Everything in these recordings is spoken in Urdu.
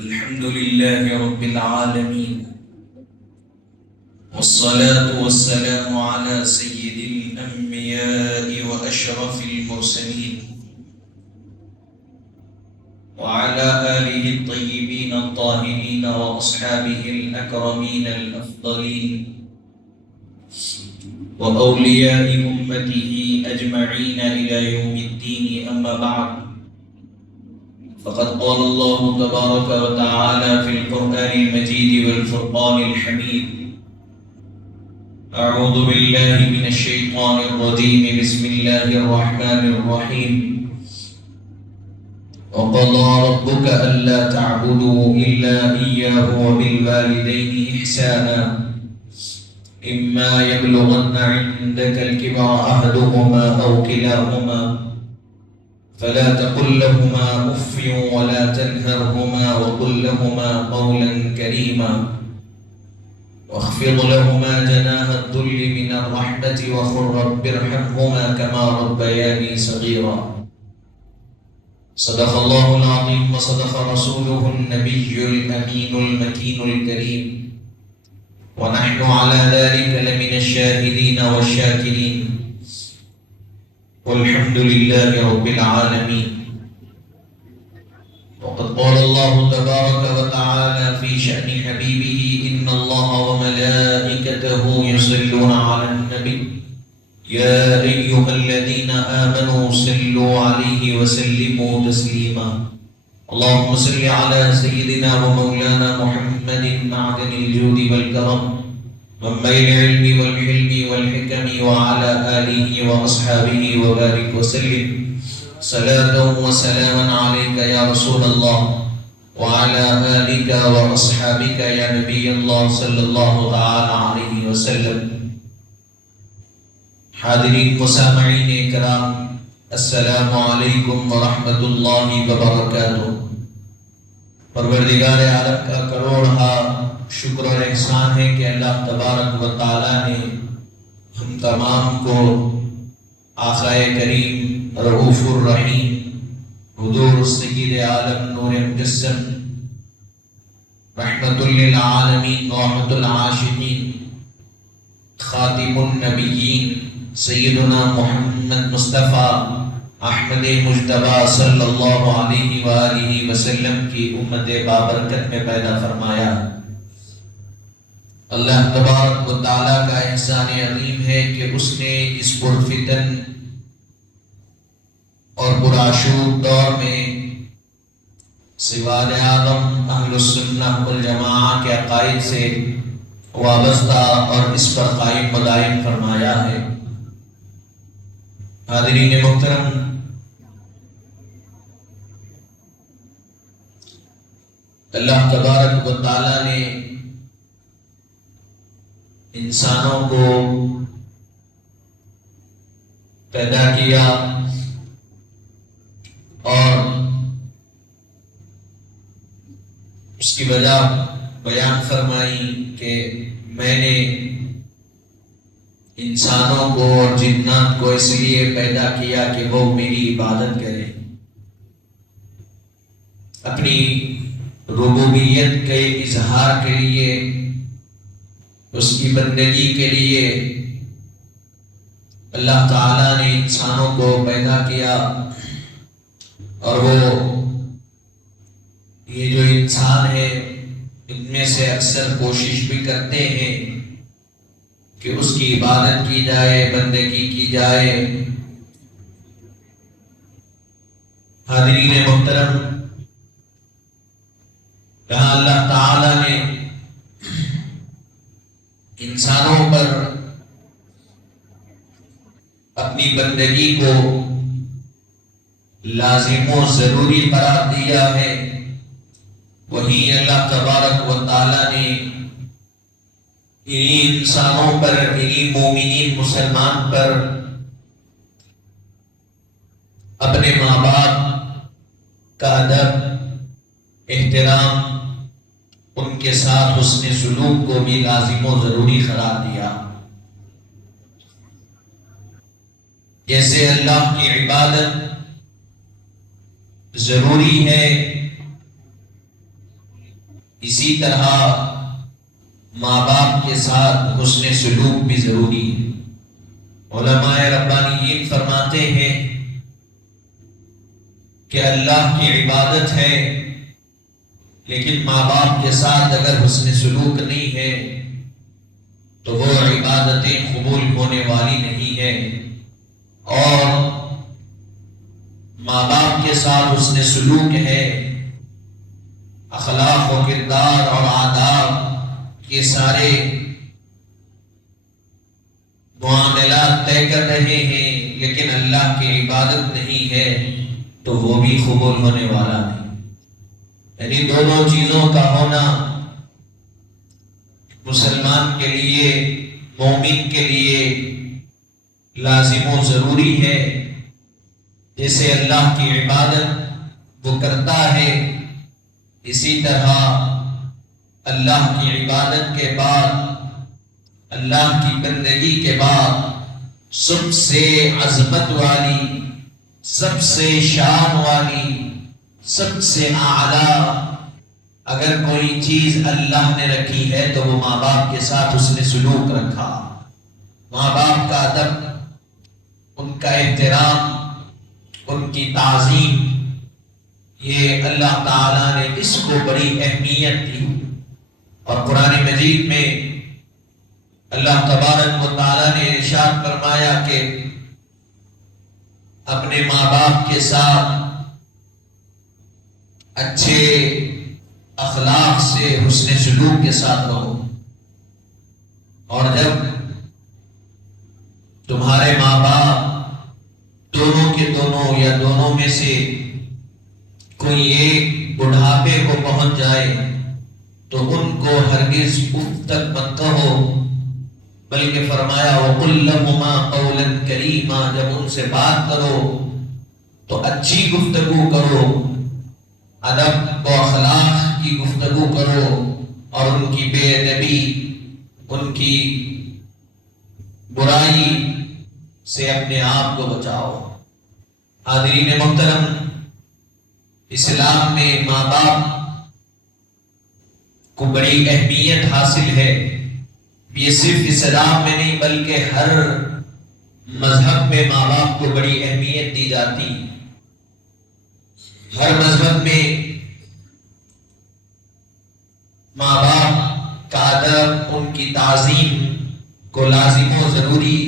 الحمد لله رب العالمين، والصلاة والسلام على سيد الأنبياء وأشرف المرسلين وعلى آله الطيبين الطاهرين وأصحابه الأكرمين الأفضلين وأولياء أمته أجمعين إلى يوم الدين. أما بعد، فقد قال الله تبارك وتعالى في القرآن المجيد والفرقان الحميد: أعوذ بالله من الشيطان الرجيم، بسم الله الرحمن الرحيم. وقضى ربك ألا تعبدوا إلا إياه وبالوالدين إحسانا إما يبلغن عندك الكبر أحدهما أو كلاهما فلا تقل لهما أف ولا تنهرهما وقل لهما قولا كريما واخفض لهما جناح الذل من الرحمة وقل رب ارحمهما كما ربياني صغيرا. صدق الله العظيم وصدق رسوله النبي الأمين المكين الكريم، ونحن على ذلك لمن الشاهدين والشاكرين، والحمد لله رب العالمين. وقد قال الله تبارك وتعالى في شأن حبيبه: إن الله وملائكته يصلون على النبي يا أيها الذين آمنوا صلوا عليه وسلموا تسليما. اللهم صل على سيدنا ومولانا محمد معدن الجود والكرم منبع العلم والحلم والحكم، وعلى آله وأصحابه وبارك وسلم صلاة وسلاما عليك يا رسول الله وعلى آلك وأصحابك يا نبي الله صلى الله تعالى عليه وسلم. حاضرین مسامعین کرام، السلام علیکم ورحمۃ اللہ وبرکاتہ. پروردگار عالم کا کروڑا شکر اور احسان ہے کہ اللہ تبارک و تعالیٰ نے ہم تمام کو آقا کریم رؤوف الرحیم حضور سید عالم نور مجسم رحمت للعالمین رحمت العاشقین خاتم النبیین سیدنا محمد مصطفیٰ احمد مجتبیٰ صلی اللہ علیہ وآلہ وسلم کی امت بابرکت میں پیدا فرمایا. اللہ تبارک و تعالیٰ کا احسان عظیم ہے کہ اس نے اس پرفتن اور پرآشوب دور میں سواد اعظم اہل السنہ والجماعہ کے عقائد سے وابستہ اور اس پر قائم مدائم فرمایا ہے. حاضرین محترم، اللہ تبارک و تعالیٰ نے انسانوں کو پیدا کیا اور اس کی وجہ بیان فرمائی کہ میں نے انسانوں کو اور جنات کو اس لیے پیدا کیا کہ وہ میری عبادت کریں، اپنی ربوبیت کے اظہار کے لیے، اس کی بندگی کے لیے اللہ تعالیٰ نے انسانوں کو پیدا کیا. اور وہ یہ جو انسان ہے ان میں سے اکثر کوشش بھی کرتے ہیں کہ اس کی عبادت کی جائے، بندگی کی جائے. حاضرین محترم، کہاں اللہ تعالیٰ نے انسانوں پر اپنی بندگی کو لازم و ضروری قرار دیا ہے، وہیں اللہ تبارک و تعالیٰ نے انہی انسانوں پر، انہی مومنین مسلمان پر اپنے ماں باپ کا ادب، احترام، ان کے ساتھ حسن سلوک کو بھی لازم و ضروری قرار دیا. جیسے اللہ کی عبادت ضروری ہے، اسی طرح ماں باپ کے ساتھ حسن سلوک بھی ضروری ہے۔ علماء ربانیین فرماتے ہیں کہ اللہ کی عبادت ہے، لیکن ماں باپ کے ساتھ اگر حسن سلوک نہیں ہے تو وہ عبادتیں قبول ہونے والی نہیں ہے۔ اور ماں باپ کے ساتھ حسن سلوک ہے، اخلاق و کردار اور آداب یہ سارے معاملات طے کر رہے ہیں، لیکن اللہ کی عبادت نہیں ہے تو وہ بھی قبول ہونے والا نہیں۔ یعنی دونوں چیزوں کا ہونا مسلمان کے لیے، مومن کے لیے لازم و ضروری ہے۔ جیسے اللہ کی عبادت وہ کرتا ہے، اسی طرح اللہ کی عبادت کے بعد، اللہ کی بندگی کے بعد سب سے عظمت والی، سب سے شان والی، سب سے اعلیٰ اگر کوئی چیز اللہ نے رکھی ہے تو وہ ماں باپ کے ساتھ اس نے سلوک رکھا۔ ماں باپ کا ادب، ان کا احترام، ان کی تعظیم، یہ اللہ تعالیٰ نے اس کو بڑی اہمیت دی۔ اور قرآن مجید میں اللہ تبارک و تعالیٰ نے ارشاد فرمایا کہ اپنے ماں باپ کے ساتھ اچھے اخلاق سے، حسن سلوک کے ساتھ رہو، اور جب تمہارے ماں باپ دونوں کے دونوں یا دونوں میں سے کوئی ایک بڑھاپے کو پہنچ جائے تو ان کو ہرگز اف تک مت کہو، بلکہ فرمایا وَقُلْ لَهُمَا قَوْلًا كَرِيمًا، جب ان سے بات کرو تو اچھی گفتگو کرو، ادب و اخلاق کی گفتگو کرو، اور ان کی بے ادبی، ان کی برائی سے اپنے آپ کو بچاؤ۔ حاضرین محترم، اسلام میں ماں باپ کو بڑی اہمیت حاصل ہے۔ یہ صرف اسلام میں نہیں بلکہ ہر مذہب میں ماں باپ کو بڑی اہمیت دی جاتی۔ ہر مذہب میں ماں باپ کا ادب، ان کی تعظیم کو لازم و ضروری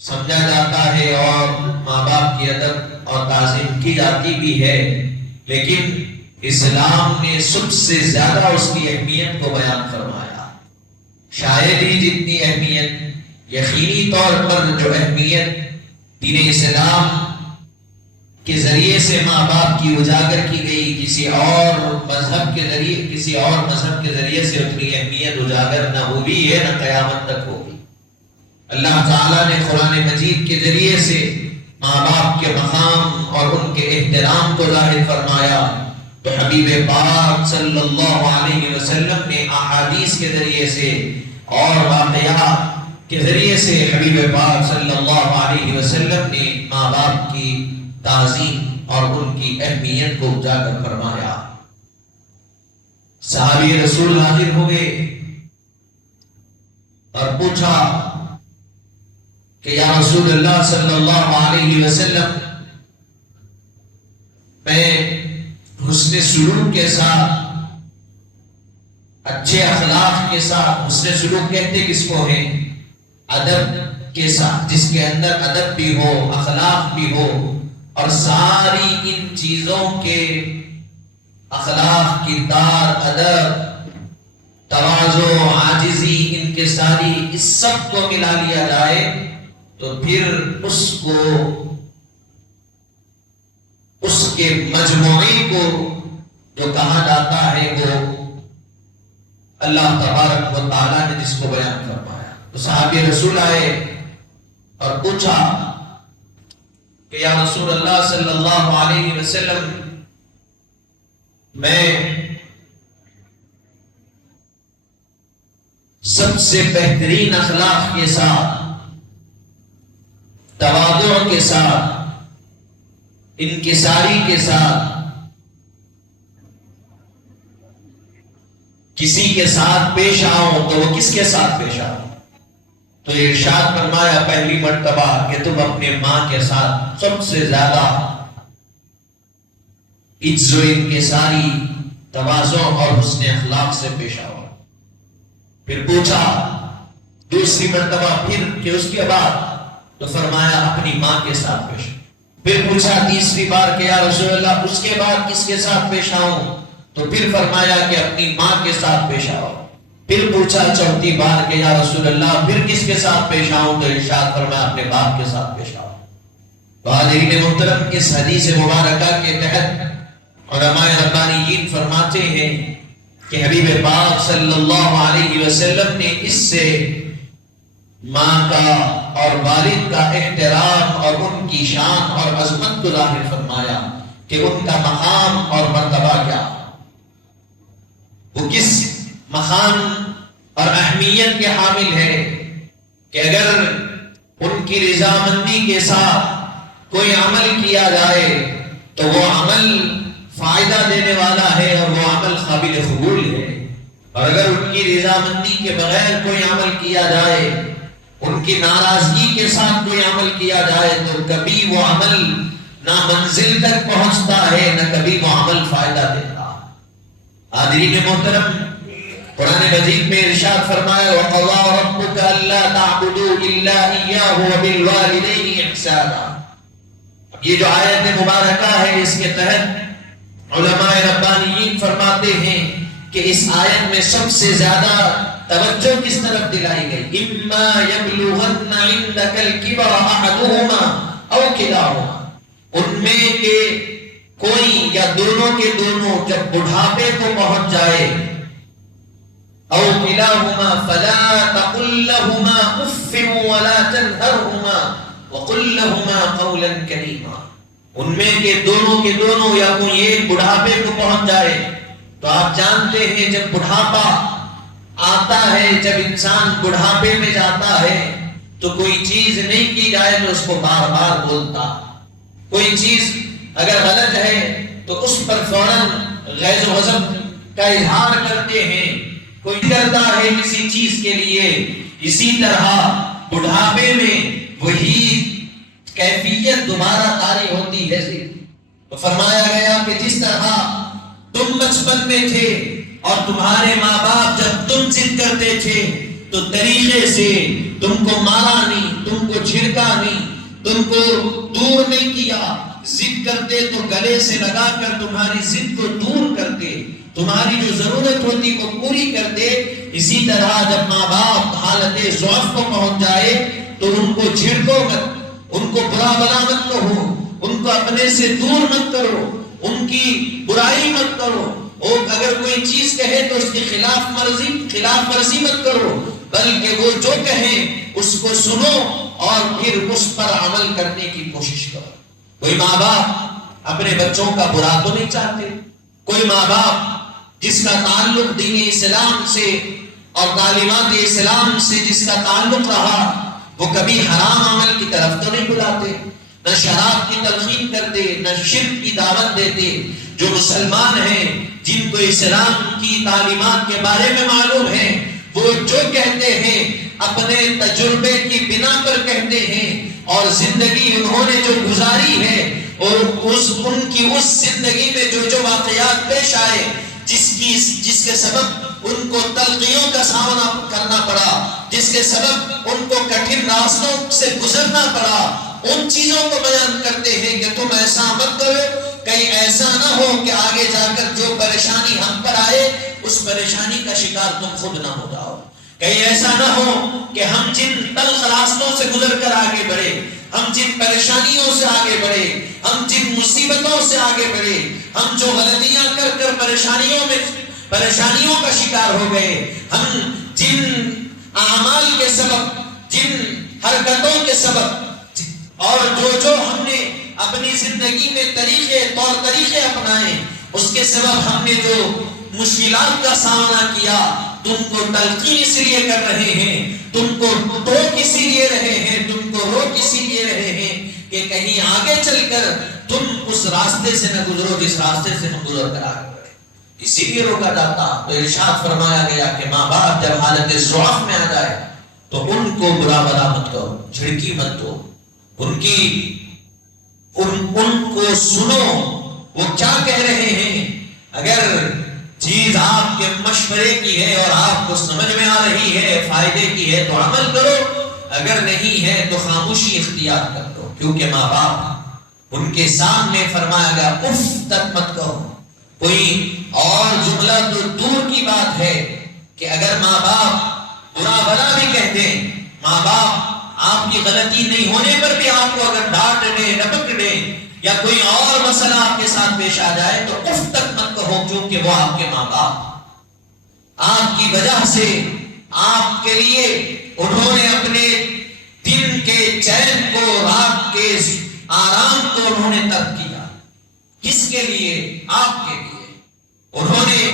سمجھا جاتا ہے، اور ماں باپ کی ادب اور تعظیم کی جاتی بھی ہے، لیکن اسلام نے سب سے زیادہ اس کی اہمیت کو بیان فرمایا۔ شاید ہی جتنی اہمیت، یقینی طور پر جو اہمیت دین اسلام کے ذریعے سے ماں باپ کی اجاگر کی گئی، کسی اور مذہب کے ذریعے سے اتنی اہمیت اجاگر نہ ہوئی ہے، نہ قیامت تک ہوگی۔ اللہ تعالیٰ نے قرآن مجید کے ذریعے سے ماں باپ کے مقام اور ان کے احترام کو ظاہر فرمایا، تو حبیب پاک صلی اللہ علیہ وسلم نے احادیث کے ذریعے سے اور واقعات کے ذریعے سے حبیب پاک صلی اللہ علیہ وسلم نے ماں باپ کی تعظیم اور ان کی اہمیت کو اجاگر فرمایا۔ صحابی رسول حاضر ہو گئے اور پوچھا کہ یا رسول اللہ صلی اللہ علیہ وسلم، میں حسن سلوک کے ساتھ، اچھے اخلاق کے ساتھ، حسن سلوک کہتے کس کو ہے؟ ادب کے ساتھ، جس کے اندر ادب بھی ہو، اخلاق بھی ہو، اور ساری ان چیزوں کے اخلاق، کردار، ادب، تواضع، عاجزی، ان کے ساری اس سب کو ملا لیا جائے تو پھر اس کو، اس کے مجموعی کو جو کہا جاتا ہے وہ اللہ تبارک و تعالیٰ نے جس کو بیان فرمایا۔ تو صحابی رسول آئے اور پوچھا کہ یا رسول اللہ صلی اللہ علیہ وسلم، میں سب سے بہترین اخلاق کے ساتھ تواضع کے ساتھ، انکساری کے ساتھ کسی کے ساتھ پیش آؤ تو وہ کس کے ساتھ پیش آؤ؟ تو ارشاد فرمایا پہلی مرتبہ کہ تم اپنے ماں کے ساتھ سب سے زیادہ عز و انکساری، تواضع اور حسن اخلاق سے پیش آؤ۔ پھر پوچھا دوسری مرتبہ پھر کہ اس کے بعد، تو فرمایا اپنی ماں کے ساتھ پیش آؤ۔ پھر پوچھا تیسری بار کہ یا رسول اللہ اس کے بعد کس کے ساتھ پیش آؤں؟ تو پھر فرمایا کہ اپنی ماں کے ساتھ پیش آؤ۔ پھر پوچھا چوتھی بار کہ یا رسول اللہ پھر کس کے ساتھ پیش آؤں؟ تو ارشاد فرمایا اپنے باپ کے ساتھ پیش آؤ۔ حاضرین محترم، اس حدیث مبارکہ کے تحت علماء ربانیین فرماتے ہیں کہ حبیب پاک صلی اللہ علیہ وسلم نے اس سے ماں کا اور والد کا احترام اور ان کی شان اور عظمت کو ظاہر فرمایا کہ ان کا مقام اور مرتبہ کیا، وہ کس مقام اور اہمیت کے حامل ہے کہ اگر ان کی رضامندی کے ساتھ کوئی عمل کیا جائے تو وہ عمل فائدہ دینے والا ہے اور وہ عمل قابل قبول ہے، اور اگر ان کی رضامندی کے بغیر کوئی عمل کیا جائے، ان کی ناراضگی کے ساتھ کوئی عمل کیا جائے تو کبھی وہ عمل نہ منزل تک پہنچتا ہے نہ کبھی وہ عمل فائدہ دیتا۔ حاضرین محترم، قرآن مجید میں ارشاد فرمایا وَقَضَىٰ رَبُّكَ أَلَّا تَعْبُدُوا إِلَّا إِيَّاهُ وَبِالْوَالِدَيْنِ إِحْسَانًا۔ یہ جو آیت مبارکہ ہے اس کے تحت علماء ربانیین فرماتے ہیں کہ اس آیت میں سب سے زیادہ توجہ کس طرف دلائی گئی؟ اِمَّا يَبْلُغَنَّ عِنْدَكَ الْكِبَرَ أَحَدُهُمَا أَوْ كِلَاهُمَا، ان میں کہ کوئی یا دونوں کے دونوں جب بڑھاپے کو پہنچ جائے، او کلاہما فلا تقل لهما اف ولا تنهرهما وقل لهما قولا کریما، ان میں کہ دونوں کے دونوں یا کوئی ایک بڑھاپے کو پہنچ جائے تو آپ جانتے ہیں جب بڑھاپا آتا ہے، جب انسان بڑھاپے میں جاتا ہے تو کوئی چیز نہیں کی جائے تو اس کو بار بار بولتا، کوئی چیز اگر غلط ہے تو اس پر فوراً غیظ و غضب کا اظہار کرتے ہیں، کوئی کرتا ہے کسی چیز کے لیے، اسی طرح بڑھاپے میں وہی کیفیت دوبارہ طاری ہوتی ہے۔ تو فرمایا گیا کہ جس طرح تم بچپن میں تھے اور تمہارے ماں باپ جب تم ضد کرتے تھے تو طریقے سے تم کو مارا نہیں، تم کو جھڑکا نہیں، تم کو دور نہیں کیا، ضد کرتے تو گلے سے لگا کر تمہاری ضد کو دور کرتے، تمہاری جو ضرورت ہوتی وہ پوری کرتے، اسی طرح جب ماں باپ حالت ضعف کو پہنچ جائے تو ان کو جھڑکو مت، ان کو برا بلا مت کہو، ان کو اپنے سے دور مت کرو، ان کی برائی مت کرو، اور اگر کوئی چیز کہے تو اس کی خلاف ورزی مت کرو، بلکہ وہ جو کہیں اس کو سنو اور پھر اس پر عمل کرنے کی کوشش کرو۔ کوئی ماں باپ اپنے بچوں کا برا تو نہیں چاہتے، کوئی ماں باپ جس کا تعلق دین اسلام سے اور تعلیمات اسلام سے جس کا تعلق رہا وہ کبھی حرام عمل کی طرف تو نہیں بلاتے، نہ شراب کی تلقین کرتے، نہ شرک کی دعوت دیتے۔ جو مسلمان ہیں جن کو اسلام کی تعلیمات کے بارے میں معلوم ہے وہ جو کہتے ہیں اپنے تجربے کی بنا پر کہتے ہیں، اور زندگی انہوں نے جو گزاری ہے اور ان کی اس زندگی میں جو جو واقعات پیش آئے جس کے سبب ان کو تلخیوں کا سامنا کرنا پڑا، جس کے سبب ان کو کٹھن راستوں سے گزرنا پڑا، ان چیزوں کو بیان کرتے ہیں کہ تم ایسا مت کرو، کہیں ایسا نہ ہو کہ آگے جا کر جو پریشانی ہم پر آئے اس پریشانی کا شکار تم خود نہ ہو جاؤ، کہیں ایسا نہ ہو کہ ہم جن تلخ راستوں سے گزر کر آگے بڑھے، ہم جن پریشانیوں سے آگے بڑھے، ہم جن مصیبتوں سے آگے بڑھے، ہم جو غلطیاں کر کر پریشانیوں کا شکار ہو گئے، ہم جن اعمال کے سبب، جن حرکتوں کے سبب اور جو ہم نے اپنی زندگی میں طور طریقے اپنائے اس کے سبب ہم نے جو مشکلات کا سامنا کیا، تم کو تلقین اس لیے کر رہے ہیں، تم کو ٹوک اسی لیے رہے ہیں، تم کو روک اسی لیے رہے ہیں کہ کہیں آگے چل کر تم اس راستے سے نہ گزرو جس راستے سے ہم گزر کر آگے بڑھے، اسی لیے روکا جاتا۔ تو ارشاد فرمایا گیا کہ ماں باپ جب حالت ضعف میں آ جائے تو ان کو برا بھلا مت کرو، جھڑکی مت دو، ان کو سنو وہ کیا کہہ رہے ہیں۔ اگر چیز آپ کے مشورے کی ہے اور آپ کو سمجھ میں آ رہی ہے، فائدے کی ہے تو عمل کرو، اگر نہیں ہے تو خاموشی اختیار کر دو، کیونکہ ماں باپ ان کے سامنے فرمایا گیا اف تک مت کہو۔ کوئی اور جملہ تو دور کی بات ہے کہ اگر ماں باپ برا بھلا بھی کہہ دیں، ماں باپ آپ کی غلطی نہیں ہونے پر بھی آپ کو اگر ڈانٹ دیں، نپک دیں یا کوئی اور مسئلہ آپ کے ساتھ پیش آ جائے تو اف تک مت کہو، کیونکہ وہ آپ کے ماں باپ، آپ کی وجہ سے آپ کے لیے انہوں نے اپنے دن کے چین کو، رات کے آرام کو انہوں نے ترک کیا۔ کس کے لیے؟ آپ کے لیے۔ انہوں نے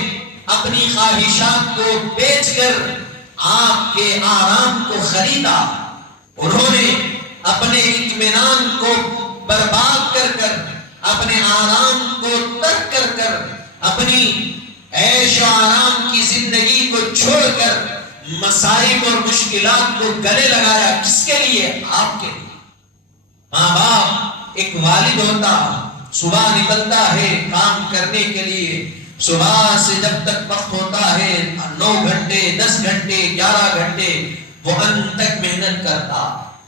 اپنی خواہشات کو بیچ کر آپ کے آرام کو خریدا، انہوں نے اپنے اطمینان کو برباد کر کر، اپنے آرام کو ترک کر کر، اپنی عیش و آرام کی زندگی کو چھوڑ کر مصائب اور مشکلات کو گلے لگایا۔ کس کے لیے؟ آپ کے لیے۔ ماں باپ، ایک والد ہوتا صبح نکلتا ہے کام کرنے کے لیے، صبح سے جب تک وقت ہوتا ہے 9 گھنٹے 10 گھنٹے 11 گھنٹے وہ انت تک محنت کرتا۔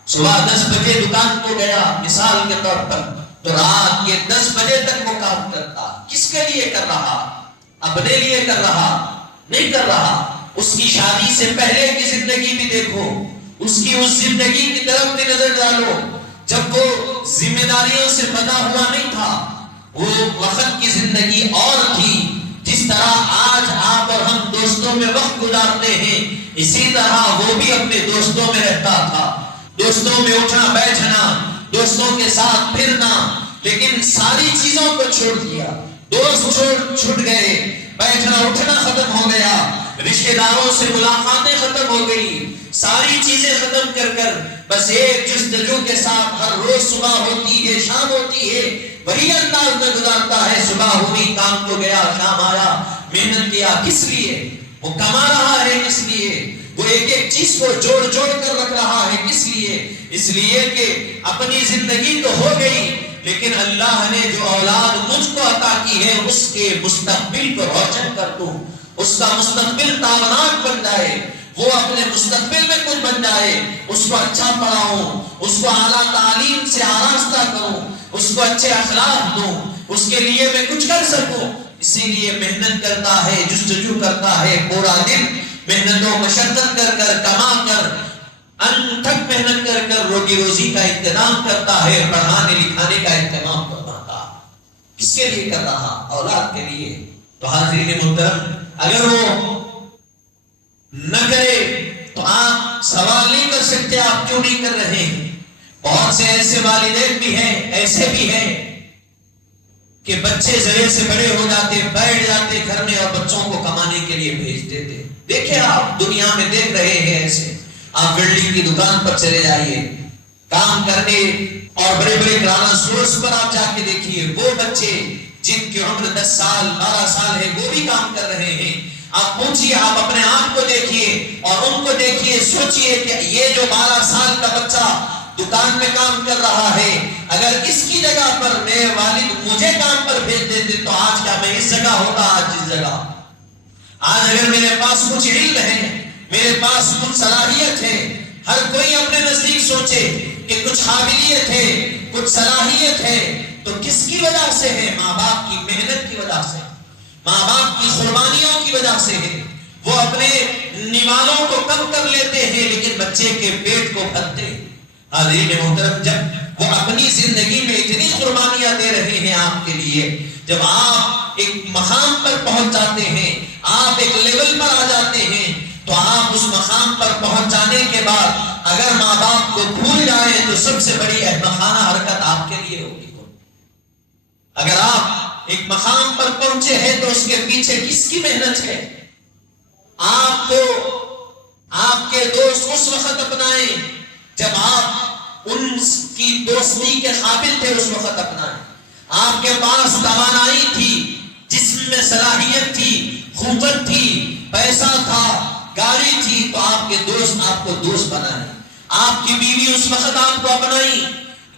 صبح 10 بجے دکان کو گیا مثال کے طور پر، تو رات کے 10 بجے تک وہ کام کرتا۔ کس کے لیے کر رہا؟ اپنے لیے کر رہا؟ نہیں کر رہا۔ اس کی شادی سے پہلے کی زندگی بھی دیکھو، اس کی اس زندگی کی طرف بھی نظر ڈالو جب وہ ذمہ داریوں سے بندھا ہوا نہیں تھا، وہ وقت کی زندگی اور تھی۔ جس طرح آج آپ اور ہم دوستوں میں وقت گزارتے ہیں، اسی طرح وہ بھی اپنے دوستوں میں رہتا تھا، دوستوں میں اٹھنا بیٹھنا، دوستوں کے ساتھ پھرنا، لیکن ساری چیزوں کو چھوڑ دیا۔ دوست چھوٹ گئے، بیٹھنا اٹھنا ختم ہو گیا، رشتہ داروں سے ملاقاتیں ختم ہو گئی، ساری چیزیں ختم کر کر بس ایک جستجو کے ساتھ ہر روز صبح ہوتی ہے شام ہوتی ہے وہی انداز میں گزارتا ہے۔ صبح ہوئی کام کو گیا، شام آیا، محنت کیا، کس لیے؟ وہ کما رہا ہے، کس لیے؟ وہ ایک ایک چیز کو جوڑ جوڑ کر رکھ رہا ہے، کس لیے؟ اس لیے کہ اپنی زندگی تو ہو گئی، لیکن اللہ نے جو اولاد مجھ کو عطا کی ہے اس کے مستقبل کو روشن کر دوں، اس کا مستقبل تابناک بن جائے، وہ اپنے مستقبل میں کچھ بن جائے، اس کو اچھا پڑھاؤں، اس کو اعلیٰ تعلیم سے آراستہ کروں، اس کو اچھے اخلاق دوں، اس کے لیے میں کچھ کر سکوں۔ اسی لیے محنت کرتا ہے، جستجو کرتا ہے، پورا دن محنت و مشقت کر کر، کما کر، انتھک محنت کر کر روٹی روزی کا انتظام کرتا ہے، پڑھانے لکھانے کا انتظام کرتا تھا۔ کس کے لیے کر رہا؟ اولاد کے لیے۔ تو حاضرین محترم، اگر وہ نہ کرے تو آپ سوال نہیں کر سکتے آپ کیوں نہیں کر رہے ہیں۔ بہت سے ایسے والدین بھی ہیں، ایسے بھی ہیں کہ بچے ذرے سے بڑے ہو جاتے، بیٹھ جاتے گھر میں اور بچوں کو کمانے کے لیے بھیج دیتے۔ دیکھیں آپ دنیا میں دیکھ رہے ہیں ایسے، آپ بلڈنگ کی دکان پر چلے جائیے کام کرنے، اور بڑے بڑے کرانہ اسٹورز پر آپ جا کے دیکھیے، وہ بچے جن کی عمر 10 سال 12 سال ہے وہ بھی کام کر رہے ہیں۔ آپ پوچھئے، آپ اپنے آپ کو دیکھیے اور ان کو دیکھیے، سوچئے کہ یہ جو 12 سال کا بچہ دکان میں کام کر رہا ہے، اگر اس کی جگہ پر میرے والد مجھے کام پر بھیج دیتے تو آج کیا میں اس جگہ ہوتا، آج اس جگہ۔ آج اگر میرے پاس کچھ علم ہے، میرے پاس کچھ صلاحیت ہے، ہر کوئی اپنے نزدیک سوچے کہ کچھ قابلیت ہے، کچھ صلاحیت ہے، تو کس کی وجہ سے ہے؟ ماں باپ کی محنت کی وجہ سے، ماں باپ کی قربانیوں کی وجہ سے ہے۔ وہ اپنے نوالوں کو کم کر لیتے ہیں لیکن بچے کے پیٹ کو بھرتے ہیں۔ حاضرین محترم، جب وہ اپنی زندگی میں اتنی قربانیاں دے رہے ہیں آپ کے لیے، جب آپ ایک مقام پر پہنچ جاتے ہیں، آپ ایک لیول پر آ جاتے ہیں، تو آپ اس مقام پر پہنچ جانے کے بعد اگر ماں باپ کو بھول جائیں تو سب سے بڑی احمقانہ حرکت آپ کے لیے ہوگی۔ اگر آپ ایک مقام پر پہنچے ہیں تو اس کے پیچھے کس کی محنت ہے؟ آپ کو آپ کے دوست اس وقت اپنائیں جب آپ ان کی دوستی کے قابل تھے، اس وقت اپنائیں۔ آپ کے پاس توانائی تھی، جسم میں صلاحیت تھی، قوت تھی، پیسہ تھا، گاڑی تھی، تو آپ کے دوست آپ کو دوست بنائیں۔ آپ کی بیوی اس وقت آپ کو اپنائی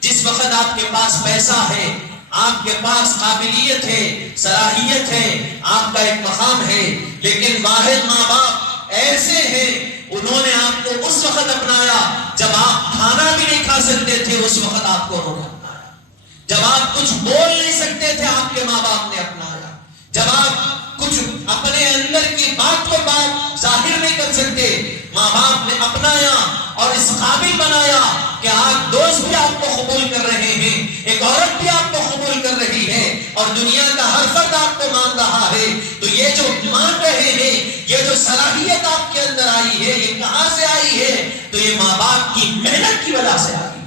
جس وقت آپ کے پاس پیسہ ہے، آپ کے پاس قابلیت ہے، صلاحیت ہے، آپ کا ایک مقام ہے۔ لیکن واحد ماں باپ ایسے ہیں، انہوں نے آپ کو اس وقت اپنایا جب آپ کھانا بھی نہیں کھا سکتے تھے، اس وقت آپ کو انہوں نے اپنایا۔ جب آپ کچھ بول نہیں سکتے تھے، آپ کے ماں باپ نے اپنایا۔ جب آپ کچھ اپنے اندر کی بات کو بات ظاہر نہیں کر سکتے، ماں باپ نے اپنایا اور اس قابل بنایا کہ آپ دوست بھی آپ کو قبول کر رہے ہیں، ایک عورت بھی آپ کو قبول کر رہی ہے، اور دنیا کا ہر فرد آپ کو مان رہا ہے۔ تو یہ جو مان رہے ہیں، یہ جو صلاحیت آپ کے اندر آئی ہے، یہ کہاں سے آئی ہے؟ تو یہ ماں باپ کی محنت کی وجہ سے آئی۔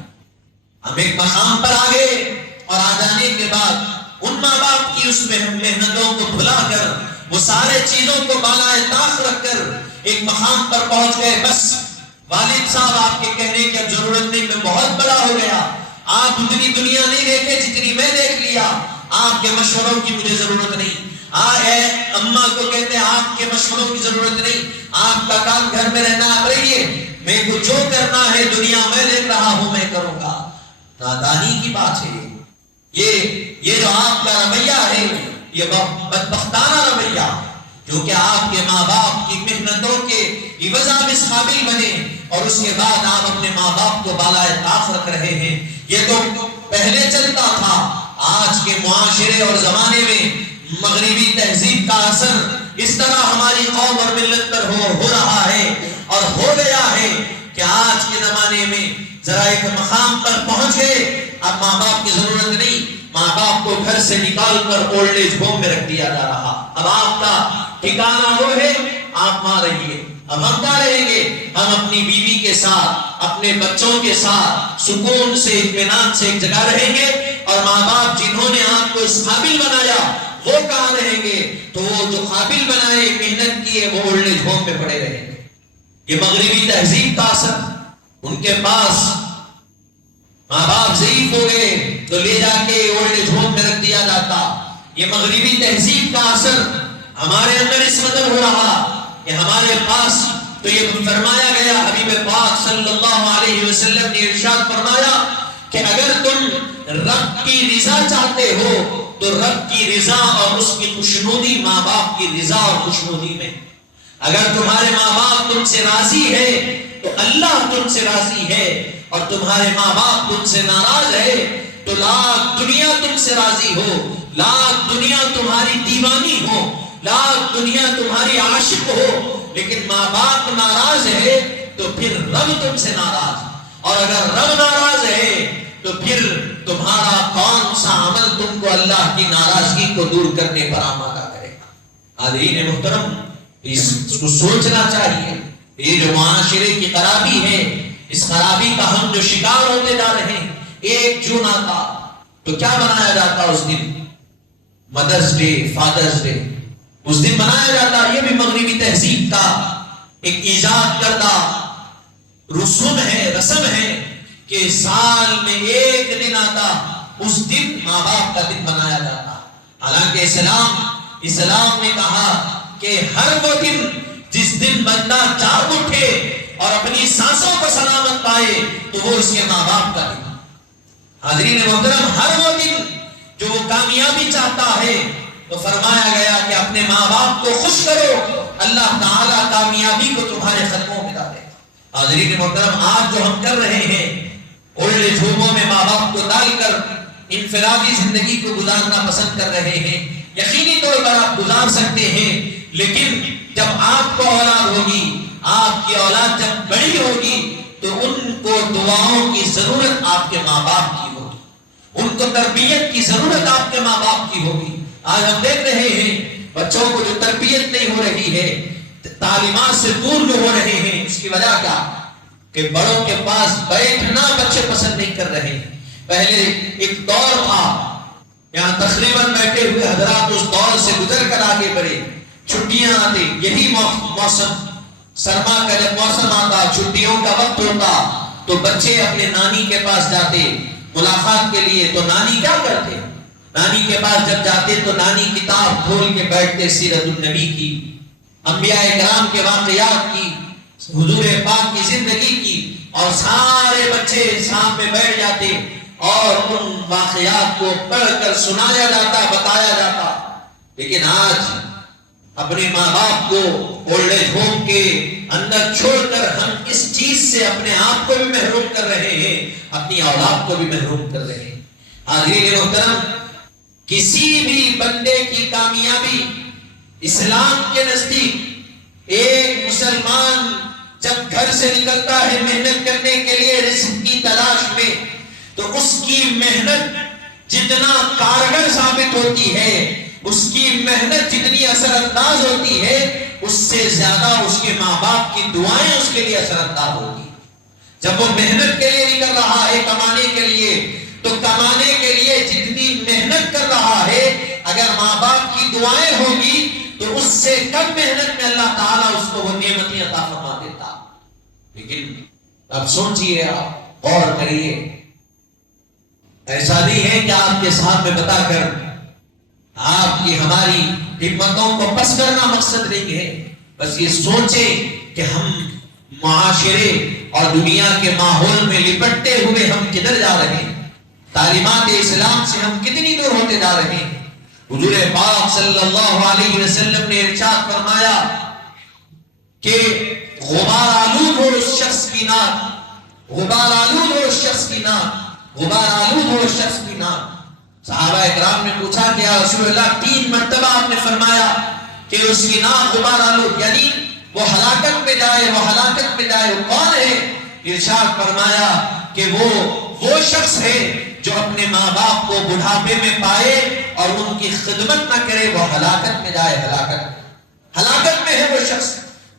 ہم ایک مقام پر آ گئے، اور آ جانے کے بعد ان ماں باپ کی اس محنتوں کو بھلا کر، وہ سارے چیزوں کو بالائے طاق رکھ کر ایک مقام پر پہنچ گئے۔ بس والد صاحب آپ کے کہنے کی اب ضرورت نہیں، میں بہت بڑا ہو گیا، آپ اتنی دنیا نہیں دیکھے جتنی میں دیکھ لیا، آپ کے مشوروں کی مجھے ضرورت نہیں۔ اے اماں کو کہتے ہیں آپ کے مشوروں کی ضرورت نہیں، آپ کا کام گھر میں رہنا، آپ رہیے، میں کو جو کرنا ہے دنیا میں دیکھ رہا ہوں میں کروں گا۔ نادانی کی بات ہے یہ جو آپ کا رویہ ہے، یہ بدبختانہ رویہ، جو کہ آپ کے ماں باپ کی محنتوں کے عوض آپ اس قابل بنے، اور اس کے بعد آپ اپنے ماں باپ کو بالائے طاق رکھ رہے ہیں۔ یہ تو پہلے چلتا تھا، آج کے معاشرے اور زمانے میں مغربی تہذیب کا اثر اس طرح ہماری قوم اور ملت پر ہو رہا ہے اور ہو گیا ہے کہ آج کے زمانے میں ذرا ایک مقام پر پہنچ گئے، اب ماں باپ کی ضرورت نہیں، ماں باپ کو گھر سے نکال کر اولڈ ایج ہوم میں رکھ دیا جا رہا۔ اب آپ کا ٹھکانہ وہ ہے، آپ وہاں رہیے، اب ہم کہاں رہیں گے؟ ہم اپنی بیوی کے ساتھ، اپنے بچوں کے ساتھ سکون سے، اطمینان سے ایک جگہ رہیں گے، اور ماں باپ جنہوں نے آپ کو اس قابل بنایا وہ کہاں رہیں گے؟ تو وہ جو قابل بنائے، محنت کیے، وہ اولڈ ایج ہوم میں پڑے رہیں گے۔ یہ مغربی تہذیب کا اثر، ان کے پاس ماں باپ ضعیف ہو گئے تو لے جا کے اولڈ ایج ہوم میں رکھ دیا جاتا۔ یہ مغربی تہذیب کا اثر ہمارے اندر اس قدر ہو رہا کہ ہمارے پاس تو یہ فرمایا گیا، حبیب پاک صلی اللہ علیہ وسلم نے ارشاد فرمایا کہ اگر تم رب کی رضا چاہتے ہو تو رب کی رضا اور اس کی خوشنودی ماں باپ کی رضا اور خوشنودی میں۔ اگر تمہارے ماں باپ تم سے راضی ہے تو اللہ تم سے راضی ہے، اور تمہارے ماں باپ تم سے ناراض ہے تو لاکھ دنیا تم سے راضی ہو، لاکھ دنیا تمہاری دیوانی ہو، لاکھ دنیا تمہاری عاشق ہو، لیکن ماں باپ ناراض ہے تو پھر رب تم سے ناراض، اور اگر رب ناراض ہے تو پھر تمہارا کون سا عمل تم کو اللہ کی ناراضگی کو دور کرنے پر آمادہ کرے گا؟ حاضرین محترم، اس کو سوچنا چاہیے۔ یہ جو معاشرے کی خرابی ہے، اس خرابی کا ہم جو شکار ہوتے جا رہے ہیں۔ ایک جون آتا تو کیا بنایا جاتا اس دن؟ مدرس ڈے، فادرز ڈے، اس دن بنایا جاتا۔ یہ بھی مغربی تہذیب کا ایک ایجاد کردہ رسوم ہے، رسم ہے کہ سال میں ایک دن آتا، اس دن ماں باپ کا دن بنایا جاتا۔ حالانکہ اسلام نے کہا کہ ہر وہ دن جس دن بندہ جاگ اٹھے اور اپنی سانسوں کو سلامت پائے تو وہ اس کے ماں باپ کا دن۔ حاضرین محترم، ہر وہ دن جو وہ کامیابی چاہتا ہے تو فرمایا گیا کہ اپنے ماں باپ کو خوش کرو، اللہ تعالیٰ کامیابی کو تمہارے قدموں میں ڈالے۔ حاضرین محترم، آج جو ہم کر رہے ہیں، اولڈ ایج ہوموں میں ماں باپ کو ڈال کر انفرادی زندگی کو گزارنا پسند کر رہے ہیں۔ یقینی طور پر آپ گزار سکتے ہیں، لیکن جب آپ کو اولاد ہوگی، آپ کی اولاد جب بڑی ہوگی تو ان کو دعاؤں کی ضرورت آپ کے ماں باپ کی ہوگی، ان کو تربیت کی ضرورت آپ کے ماں باپ کی ہوگی۔ آج ہم دیکھ رہے ہیں بچوں کو جو تربیت نہیں ہو رہی ہے، تعلیمات سے دور جو ہو رہے ہیں، اس کی وجہ کیا؟ کہ بڑوں کے پاس بیٹھنا بچے پسند نہیں کر رہے ہیں۔ پہلے ایک دور تھا، یہاں تقریباً بیٹھے ہوئے حضرات اس دور سے گزر کر آگے بڑھے، چھٹی چھٹیاں آتی، یہی موسم سرما کا جب موسم آتا، چھٹیوں کا وقت ہوتا، تو بچے اپنے نانی کے پاس جاتے ملاقات کے لیے. تو نانی کیا کرتے؟ نانی کے پاس جب جاتے تو نانی کتاب کھول کے بیٹھتے سیرت النبی کی، انبیاء کرام کے واقعات کی، حضور پاک کی زندگی کی، اور سارے بچے سامنے بیٹھ جاتے اور ان واقعات کو پڑھ کر سنایا جاتا، بتایا جاتا. لیکن آج اپنے ماں باپ کو اولڈ ایج ہوم کے اندر چھوڑ کر ہم اس چیز سے اپنے آپ کو بھی محروم کر رہے ہیں، اپنی اولاد کو بھی محروم کر رہے ہیں. حاضرین محترم، کسی بھی بندے کی کامیابی اسلام کے نزدیک، ایک مسلمان جب گھر سے نکلتا ہے محنت کرنے کے لیے رزق کی تلاش میں، تو اس کی محنت جتنا کارگر ثابت ہوتی ہے، اس کی محنت جتنی اثر انداز ہوتی ہے، اس سے زیادہ اس کے ماں باپ کی دعائیں اس کے لیے اثر انداز ہوتی. جب وہ محنت کے لیے نکل رہا ہے کمانے کے لیے، تو کمانے کے لیے جتنی محنت کر رہا ہے، اگر ماں باپ کی دعائیں ہوگی تو اس سے کم محنت میں اللہ تعالیٰ اس کو وہ نعمتیں عطا فرما دیتا. لیکن اب سوچئے، آپ غور کریے، ایسا نہیں ہے کہ آپ کے ساتھ میں بتا کر آپ کی ہماری ہمتوں کو پس کرنا مقصد نہیں ہے. بس یہ سوچیں کہ ہم معاشرے اور دنیا کے ماحول میں لپٹتے ہوئے ہم کدھر جا رہے ہیں، تعلیمات اسلام سے ہم کتنی دور ہوتے جا رہے ہیں. حضور پاک صلی اللہ علیہ وسلم نے ارشاد فرمایا کہ غبار آلود ہو اس شخص کی ناک، غبار آلود ہو اس شخص کی ناک، غبار آلود ہو اس شخص کی ناک. صحابہ اکرام نے پوچھا کہ یا رسول اللہ، 3 مرتبہ آپ نے فرمایا کہ اس کی ناک غبار آلود، یعنی وہ ہلاکت میں جائے، وہ ہلاکت میں جائے، وہ کون ہے؟ ارشاد فرمایا کہ وہ شخص ہے جو اپنے ماں باپ کو بڑھاپے میں پائے اور ان کی خدمت نہ کرے، وہ ہلاکت میں جائے. ہلاکت میں ہے وہ شخص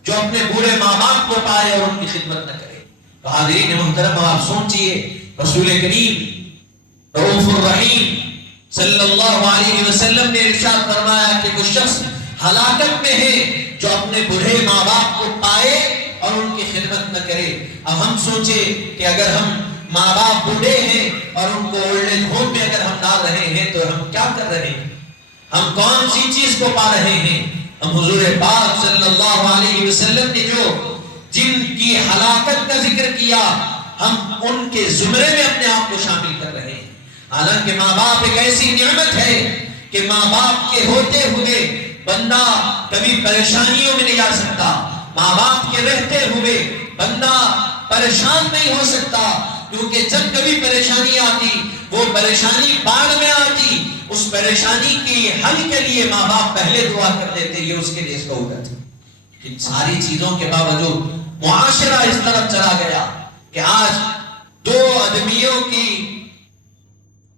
جو اپنے بوڑھے ماں باپ کو پائے اور ان کی خدمت نہ کرے. تو حاضرین محترم، آپ سوچئے، رسول کریم رؤوف الرحیم صلی اللہ علیہ وسلم نے ارشاد فرمایا کہ وہ شخص ہلاکت میں ہے جو اپنے بوڑھے ماں باپ کو پائے اور ان کی خدمت نہ کرے. اب ہم سوچیں کہ اگر ہم ماں باپ بوڑھے ہیں اور ان کو اولڈ ایج ہوم میں اگر ہم ڈال رہے ہیں تو ہم کیا کر رہے ہیں؟ ہم کون سی چیز کو پا رہے ہیں؟ ہم حضور پاک صلی اللہ علیہ وسلم نے جن کی ہلاکت کا ذکر کیا، ہم ان کے زمرے میں اپنے آپ کو شامل کر رہے ہیں. حالانکہ ماں باپ ایک ایسی نعمت ہے کہ ماں باپ کے ہوتے ہوئے بندہ کبھی پریشانیوں میں نہیں آ سکتا. ماں باپ کے رہتے ہوئے بندہ پریشان نہیں ہو سکتا، کیونکہ جب کبھی پریشانی آتی، وہ پریشانی بعد میں آتی، اس پریشانی کی حل کے لیے ماں باپ پہلے دعا کر دیتے، یہ اس کے لیے سہولت ہے. ان ساری چیزوں کے باوجود معاشرہ اس طرف چلا گیا کہ آج 2 آدمیوں کے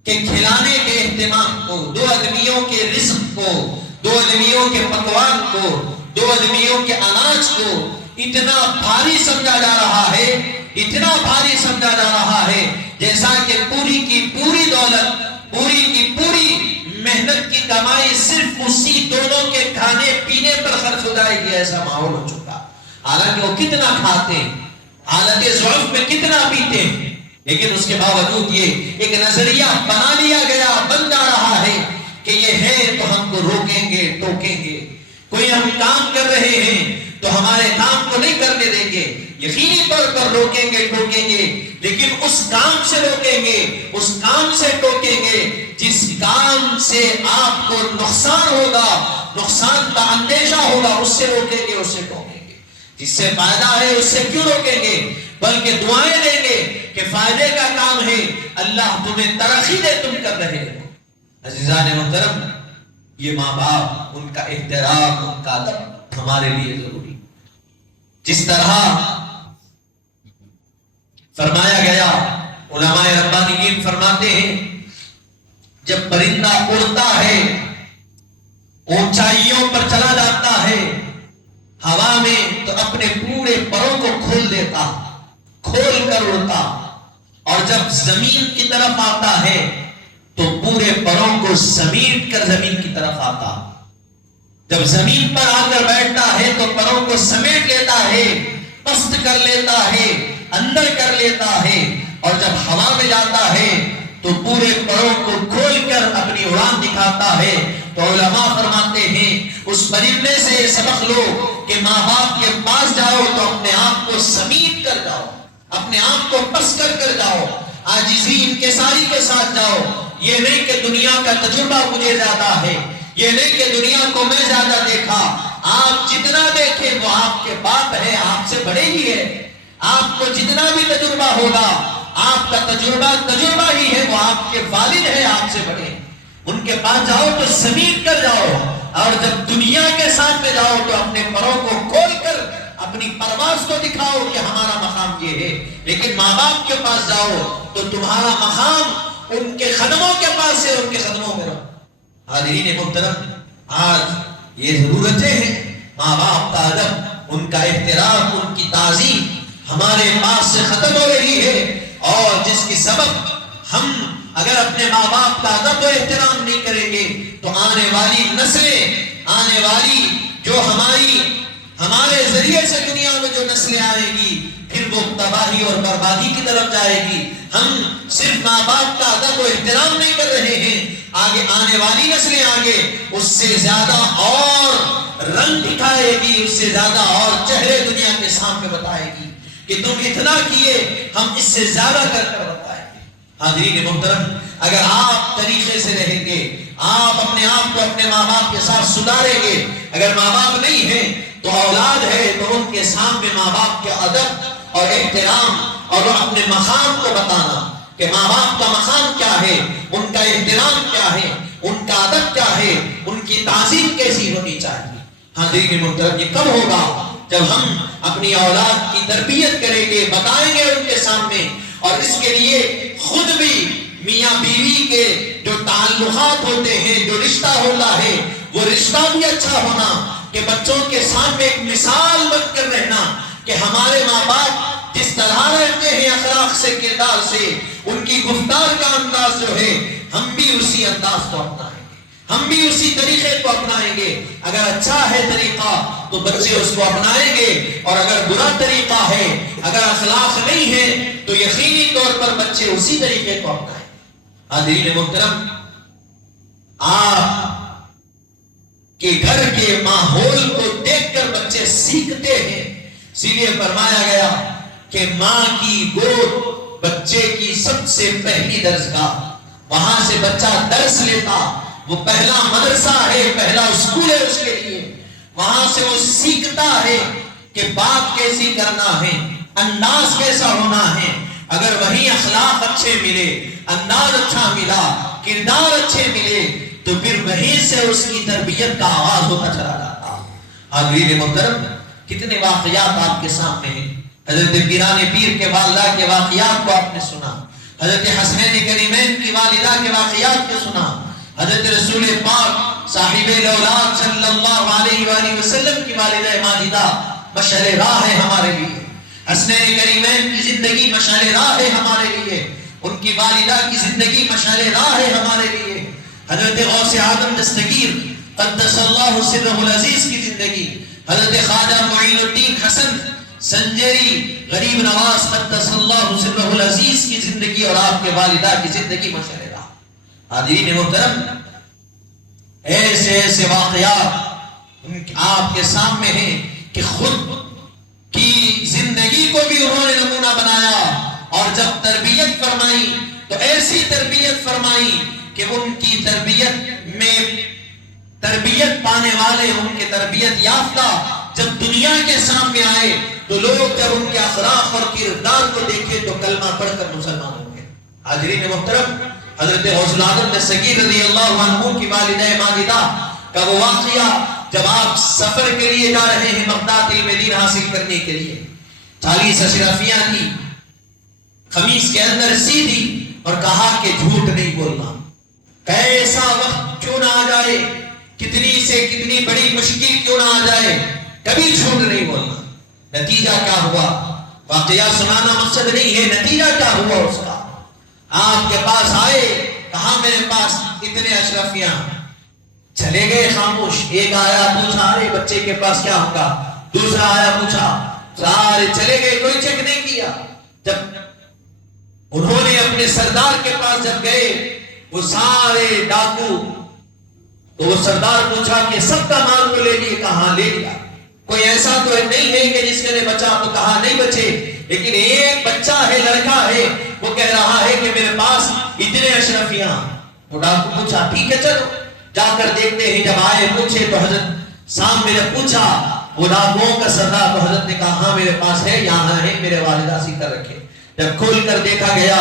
کھلانے کے اہتمام کو، 2 آدمیوں کے رزق کو، 2 آدمیوں کے پکوان کو، 2 آدمیوں کے اناج کو اتنا بھاری سمجھا جا رہا ہے، اتنا بھاری سمجھا جا رہا ہے جیسا کہ پوری کی پوری دولت، پوری کی پوری محنت کی کمائی صرف اسی دونوں کے کھانے پینے پر خرچ ہو جائے گی، ایسا ماحول ہو چکا. حالانکہ وہ کتنا کھاتے ہیں، حالت ضعف میں کتنا پیتے ہیں، لیکن اس کے باوجود یہ ایک نظریہ بنا لیا گیا، بن جا رہا ہے کہ یہ ہے تو ہم کو روکیں گے، ٹوکیں گے. کوئی ہم کام کر رہے ہیں تو ہمارے کام کو نہیں کرنے دیں گے، یقینی طور پر روکیں گے، ٹوکیں گے، لیکن اس کام سے روکیں گے، اس کام سے ٹوکیں گے جس کام سے آپ کو نقصان ہوگا، نقصان کا اندیشہ ہوگا، اس سے روکیں گے، اس سے ٹوکیں گے. جس سے فائدہ ہے اس سے کیوں روکیں گے، بلکہ دعائیں دیں گے کہ فائدے کا کام ہے، اللہ تمہیں ترقی دے، تم کر رہے ہو. عزیزان محترم، یہ ماں باپ، ان کا احترام، ان کا ادب ہمارے لیے ضروری. جس طرح فرمایا گیا، علماء ربانیین فرماتے ہیں جب پرندہ اڑتا ہے، اونچائیوں پر چلا جاتا ہے ہوا میں، تو اپنے پورے پروں کو کھول دیتا، کھول کر اڑتا، اور جب زمین کی طرف آتا ہے تو پورے پروں کو سمیٹ کر زمین کی طرف آتا. جب زمین پر آ کر بیٹھتا ہے تو پروں کو سمیٹ لیتا ہے، پست کر لیتا ہے، اندر کر لیتا ہے، اور جب ہوا میں جاتا ہے تو پورے پروں کو کھول کر اپنی اڑان دکھاتا ہے۔ تو علماء فرماتے ہیں اس پرندے سے یہ سبق لو کہ ماں باپ کے پاس جاؤ تو اپنے آپ کو سمیٹ کر جاؤ، اپنے آپ کو پس کر جاؤ، عاجزی انکساری کے ساتھ جاؤ۔ یہ نہیں کہ دنیا کا تجربہ مجھے زیادہ ہے، یہ نہیں کہ دنیا کو میں زیادہ دیکھا۔ آپ جتنا دیکھیں وہ آپ کے باپ ہے، آپ سے بڑے ہی ہے۔ آپ کو جتنا بھی تجربہ ہوگا، آپ کا تجربہ ہی ہے، وہ آپ کے والد ہے، آپ سے بڑے۔ ان کے پاس جاؤ تو سمیٹ کر جاؤ، اور جب دنیا کے ساتھ میں جاؤ تو اپنے پروں کو کھول کر اپنی پرواز کو دکھاؤ کہ ہمارا مقام یہ ہے۔ لیکن ماں باپ کے پاس جاؤ تو تمہارا مقام ان کے قدموں کے پاس ہے، ان کے قدموں میں رہو۔ حاضرین محترم، آج یہ ضرورتیں ہیں، ماں باپ کا ادب، ان کا احترام، ان کی تعظیم ہمارے پاس سے ختم ہو رہی ہے، اور جس کی سبب ہم اگر اپنے ماں باپ کا ادب و احترام نہیں کریں گے تو آنے والی نسلیں، آنے والی جو ہمارے ذریعے سے دنیا میں جو نسلیں آئیں گی، پھر وہ تباہی اور بربادی کی طرف جائے گی۔ ہم صرف ماں باپ کا ادب و احترام نہیں کر رہے ہیں، آگے آنے والی نسلیں آگے اس سے زیادہ اور رنگ دکھائے گی، اس سے زیادہ اور چہرے دنیا کے سامنے بتائے گی کہ تم اتنا کیے، ہم اس سے زیادہ کر بتائیں گے۔ حاضرین محترم، اگر آپ طریقے سے رہیں گے، آپ اپنے آپ کو اپنے ماں باپ کے ساتھ سدھاریں گے۔ اگر ماں باپ نہیں ہیں تو اولاد ہے، تو ان کے سامنے ماں باپ کے ادب اور احترام اور اپنے مقام کو بتانا کہ ماں باپ کا مقام کیا ہے، ان کا احترام کیا ہے، ان کا ادب کیا ہے، ان کی تعظیم کیسی ہونی چاہیے۔ حاضرین محترم، یہ کب ہوگا؟ جب ہم اپنی اولاد کی تربیت کریں گے، بتائیں گے ان کے سامنے، اور اس کے لیے خود بھی میاں بیوی کے جو تعلقات ہوتے ہیں، جو رشتہ ہوتا ہے، وہ رشتہ بھی اچھا ہونا، کہ بچوں کے سامنے ایک مثال بن کر رہنا کہ ہمارے ماں باپ جس طرح رہتے ہیں اخلاق سے، کردار سے، ان کی گفتار کا انداز جو ہے، ہم بھی اسی انداز کو اپنائیں گے، ہم بھی اسی طریقے کو اپنائیں گے۔ اگر اچھا ہے طریقہ تو بچے اس کو اپنائیں گے، اور اگر برا طریقہ ہے، اگر اخلاق نہیں ہے تو یقینی طور پر بچے اسی طریقے کو اپنائیں گے۔ حاضرین محترم، آپ کے گھر کے ماحول کو دیکھ کر بچے سیکھتے ہیں، اسی لیے فرمایا گیا کہ ماں کی گود بچے کی سب سے پہلی درسگاہ، وہاں سے بچہ درس لیتا، وہ پہلا مدرسہ ہے، پہلا اسکول ہے اس کے لیے۔ وہاں سے وہ سیکھتا ہے کہ بات کیسی کرنا ہے، انداز کیسا ہونا ہے۔ اگر وہی اخلاق اچھے ملے، انداز اچھا ملا، کردار اچھے ملے، تو پھر وہیں سے اس کی تربیت کا آغاز ہوتا چلا جاتا۔ حاضرین محترم، کتنے واقعات آپ کے سامنے ہیں۔ حضرت پیران پیر کے والدہ کے واقعات کو آپ نے سنا، حضرت حسنین کریمین کی والدہ کے واقعات کو سنا، حضرت رسول پاک صاحب الاولاد صلی اللہ علیہ وآلہ وسلم کی والدہ ماجدہ مشعل راہ ہے ہمارے لیے۔ حسنین کریمین کی زندگی مشعل راہ ہے ہمارے لیے، ان کی والدہ کی زندگی مشعل راہ ہے ہمارے لیے۔ حضرت غوث اعظم دستگیر قدس اللہ سرہ العزیز کی زندگی، حضرت خواجہ معین الدین حسن سنجری غریب نواز قدس اللہ سرہ العزیز کی زندگی اور آپ کے والدہ کی زندگی مشعل راہ۔ حاضرین محترم، ایسے ایسے واقعات آپ کے سامنے ہیں کہ خود کی زندگی کو بھی انہوں نے نمونہ بنایا، اور جب تربیت فرمائی تو ایسی تربیت فرمائی کہ ان کی تربیت میں تربیت پانے والے، ان کے تربیت یافتہ جب دنیا کے سامنے آئے تو لوگ جب ان کے اخلاق اور کردار کو دیکھے تو کلمہ پڑھ کر مسلمان ہو گئے۔ حاضرین محترم، حضرت غوث الاعظم دستگیر رضی اللہ عنہ کی والدہ ماجدہ کا وہ واقعہ، جب آپ سفر کے لیے جا رہے ہیں بغداد علم دین حاصل کرنے کے لیے، 40 اشرافیاں تھی، قمیص کے اندر سیدھی، اور کہا کہ جھوٹ نہیں بولنا، کیسا وقت کیوں نہ آ جائے، کتنی سے کتنی بڑی مشکل کیوں نہ آ جائے، کبھی جھوٹ نہیں بولنا۔ نتیجہ کیا ہوا؟ واقعہ سنانا مقصد نہیں ہے، نتیجہ کیا ہوا اس کا؟ آپ کے پاس آئے، کہا میرے پاس اتنے اشرفیاں، چلے گئے خاموش. ایک آیا پوچھا ارے بچے کے پاس کیا ہوگا, دوسرا آیا پوچھا, سارے چلے گئے, کوئی چیک نہیں کیا. جب انہوں نے اپنے سردار کے پاس جب گئے وہ سارے ڈاکو, تو وہ سردار پوچھا کہ سب کا مال کو لے لیے, کہاں لے لیا, کوئی ایسا تو نہیں ہے کہ جس نے بچا, تو کہا نہیں بچے, لیکن ایک بچہ ہے, لڑکا ہے, وہ کہہ رہا ہے کہ میرے پاس اتنے اشرفیاں. تو ڈاکو پوچھا ٹھیک ہے چلو جا کر دیکھتے ہیں. جب آئے پوچھے تو حضرت سامنے نے پوچھا, وہ ڈاکوؤں کا سردار, تو حضرت نے کہا ہاں میرے پاس ہے, یہاں ہے, میرے والدہ سی کر رکھے. جب کھول کر دیکھا گیا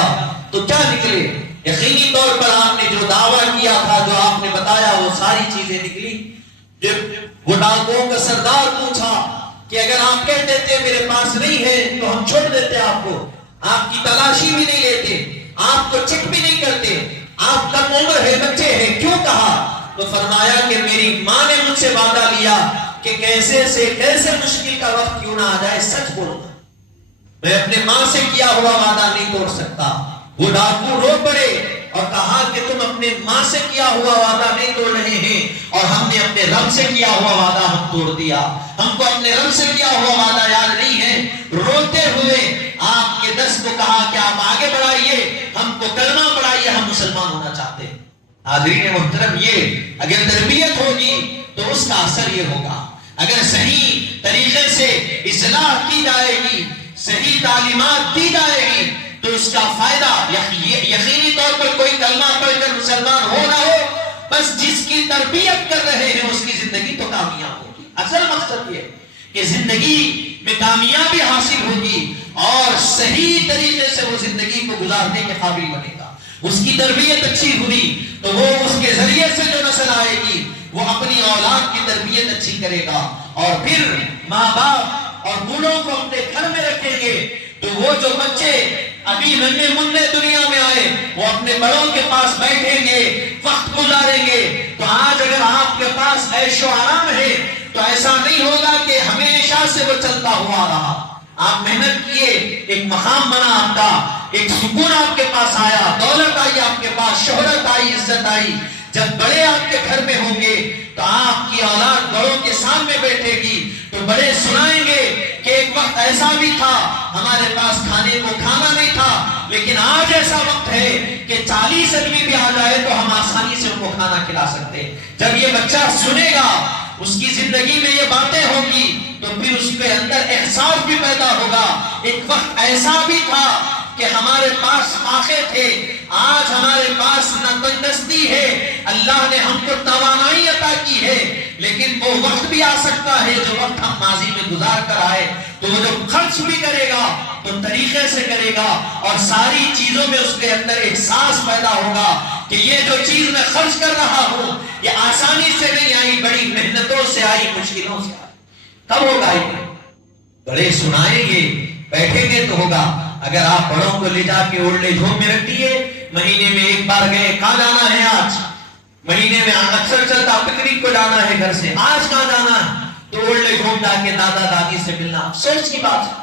تو کیا نکلے, یقینی طور پر آپ نے جو دعویٰ کیا تھا, جو آپ نے بتایا, وہ ساری چیزیں نکلی. جب وہ ڈاکوؤں کا سردار پوچھا کہ اگر آپ کہتے تھے میرے پاس نہیں ہے تو ہم چھوڑ دیتے آپ کو, آپ کی تلاشی بھی نہیں لیتے, آپ کو چیک بھی نہیں کرتے, آپ کم عمر ہے, بچے ہیں, کیوں کہا؟ تو فرمایا کہ میری ماں نے مجھ سے وعدہ لیا کہ کیسے سے کیسے مشکل کا وقت کیوں نہ آ جائے سچ بولوں گا, میں اپنے ماں سے کیا ہوا وعدہ نہیں توڑ سکتا. وہ ڈاکو رو پڑے اور کہا کہ تم اپنے ماں سے کیا ہوا وعدہ نہیں توڑ رہے ہیں, اور ہم نے اپنے رب سے کیا ہوا وعدہ ہم توڑ دیا, ہم کو اپنے رب سے کیا ہوا وعدہ یاد نہیں ہے. روتے ہوئے آپ کے دست کو کہا کہ آپ آگے بڑھائیے, ہم کو کلمہ پڑھائیے, ہم مسلمان ہونا چاہتے ہیں. حاضرین محترم, یہ اگر تربیت ہوگی تو اس کا اثر یہ ہوگا. اگر صحیح طریقے سے اصلاح کی جائے گی, صحیح تعلیمات دی جائے گی, تو اس کا فائدہ یقینی طور پر کوئی کلمہ پڑھ کر مسلمان ہو نہ ہو, بس جس کی تربیت کر رہے ہیں اس کی زندگی تو کامیاب ہوگی. اصل مقصد یہ کہ زندگی میں کامیابی حاصل ہوگی اور صحیح طریقے سے وہ زندگی کو گزارنے کے قابل بنے گا. اس کی تربیت اچھی ہوئی تو وہ اس کے ذریعے سے جو نسل آئے گی وہ اپنی اولاد کی تربیت اچھی کرے گا, اور پھر ماں باپ اور بوڑھوں کو اپنے گھر میں رکھیں گے تو وہ جو بچے ابھی ننھے منھے دنیا میں آئے وہ اپنے بڑوں کے پاس بیٹھیں گے, وقت گزاریں گے. تو آج اگر آپ کے پاس عیش و آرام ہے تو ایسا نہیں ہوگا کہ ہمیشہ سے وہ چلتا ہوا رہا. آپ محنت کیے, ایک مقام بنا آپ کا, ایک سکون آپ کے پاس آیا, دولت آئی آپ کے پاس, شہرت آئی, عزت آئی. جب بڑے آپ کے گھر میں ہوں گے تو آپ کی اولاد بڑوں کے سامنے بیٹھے گی تو بڑے سنائیں گے کہ ایک وقت ایسا بھی تھا ہمارے پاس کھانے کو کھانا نہیں تھا, لیکن آج ایسا وقت ہے کہ 40 آدمی بھی آ جائے تو ہم آسانی سے ان کو کھانا کھلا سکتے ہیں. جب یہ بچہ سنے گا, اس کی زندگی میں یہ باتیں ہوں گی تو پھر اس کے اندر احساس بھی پیدا ہوگا. ایک وقت ایسا بھی تھا کہ ہمارے پاس آنکھیں تھے, آج ہمارے پاس نہ تندرستی ہے, اللہ نے ہم کو توانائی عطا کی ہے, لیکن وہ وقت بھی آ سکتا ہے جو وقت ہم ماضی میں گزار کر آئے تو وہ جو خرچ بھی کرے گا تو طریقے سے کرے گا, اور ساری چیزوں میں اس کے اندر احساس پیدا ہوگا کہ یہ جو چیز میں خرچ کر رہا ہوں یہ آسانی سے نہیں آئی, بڑی محنتوں سے آئی, مشکلوں سے آئی. کب ہوگا یہ؟ بڑے سنائیں گے, بیٹھیں گے تو ہوگا. اگر آپ بڑوں کو لے جا کے اولڈ ایج ہوم میں رکھ دیے, مہینے میں ایک بار گئے, کہاں جانا ہے آج, مہینے میں اکثر چلتا پکنک کو جانا ہے گھر سے, آج کہاں جانا ہے, تو اولڈ ایج ہوم جا کے دادا دادی سے ملنا. افسوس کی بات ہے,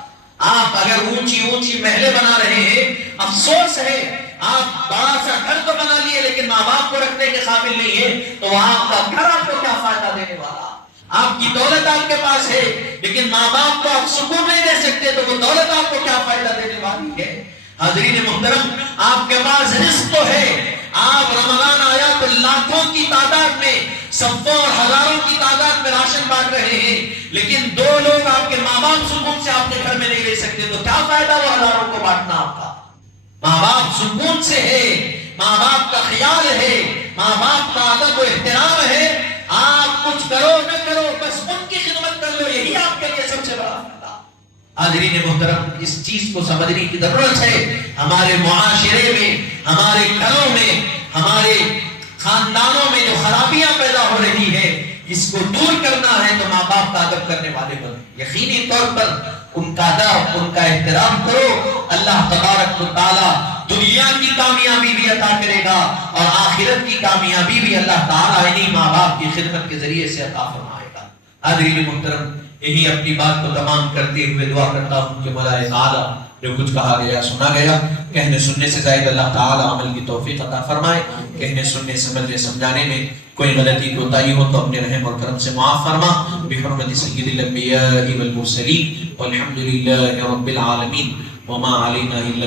آپ اگر اونچی اونچی محلیں بنا رہے ہیں, افسوس ہے آپ بڑا سا گھر تو بنا لیے لیکن ماں باپ کو رکھنے کے قابل نہیں ہے, تو وہاں آپ کا گھر آپ کو کیا فائدہ دینے والا. آپ کی دولت آپ کے پاس ہے لیکن ماں باپ کو آپ سکون نہیں دے سکتے تو وہ دولت آپ کو کیا فائدہ دینے والی ہے. حاضرین محترم, آپ کے پاس رزق تو ہے, آپ رمضان آیا تو لاکھوں کی تعداد میں, سبوں اور ہزاروں کی تعداد میں راشن بانٹ رہے ہیں, لیکن 2 لوگ آپ کے ماں باپ سکون سے آپ کے گھر میں نہیں رہ سکتے تو کیا فائدہ وہ ہزاروں کو بانٹنا آپ کا. ماں باپ سکون سے ہے, ماں باپ کا خیال ہے, ماں باپ کا ادب و احترام ہے, آپ کچھ کرو نہ کرو بس ان کی خدمت کر لو, یہی آپ کے لیے سب سے بڑا فائدہ. حاضرین محترم, اس چیز کو سمجھنے کی ضرورت ہے. ہمارے معاشرے میں, ہمارے گھروں میں, ہمارے خاندانوں میں جو خرابیاں پیدا ہو رہی ہے اس کو دور کرنا ہے تو ماں باپ کا ادب کرنے والے بنو. یقینی طور پر ان کا ادب, ان کا احترام کرو. اللہ تبارک و تعالی دنیا کی کامیابی بھی عطا کرے گا اور آخرت کی کامیابی بھی اللہ تعالی انہی ماں باپ کی خدمت کے ذریعے سے عطا فرمائے گا. حاضرین محترم, یہی اپنی بات کو تمام کرتے ہوئے دعا کرتا ہوں کہ مولا تعالی جو کچھ کہا گیا سنا گیا کہنے سننے سے زائد اللہ تعالی عمل کی توفیق عطا فرمائے. کہنے سننے سمجھنے سمجھانے میں کوئی غلطی کوتاہی ہو تو اپنے رحم اور کرم سے معاف فرما بحرمت سید الانبیاء والمرسلین والحمد للہ رب العالمین وما علینا الا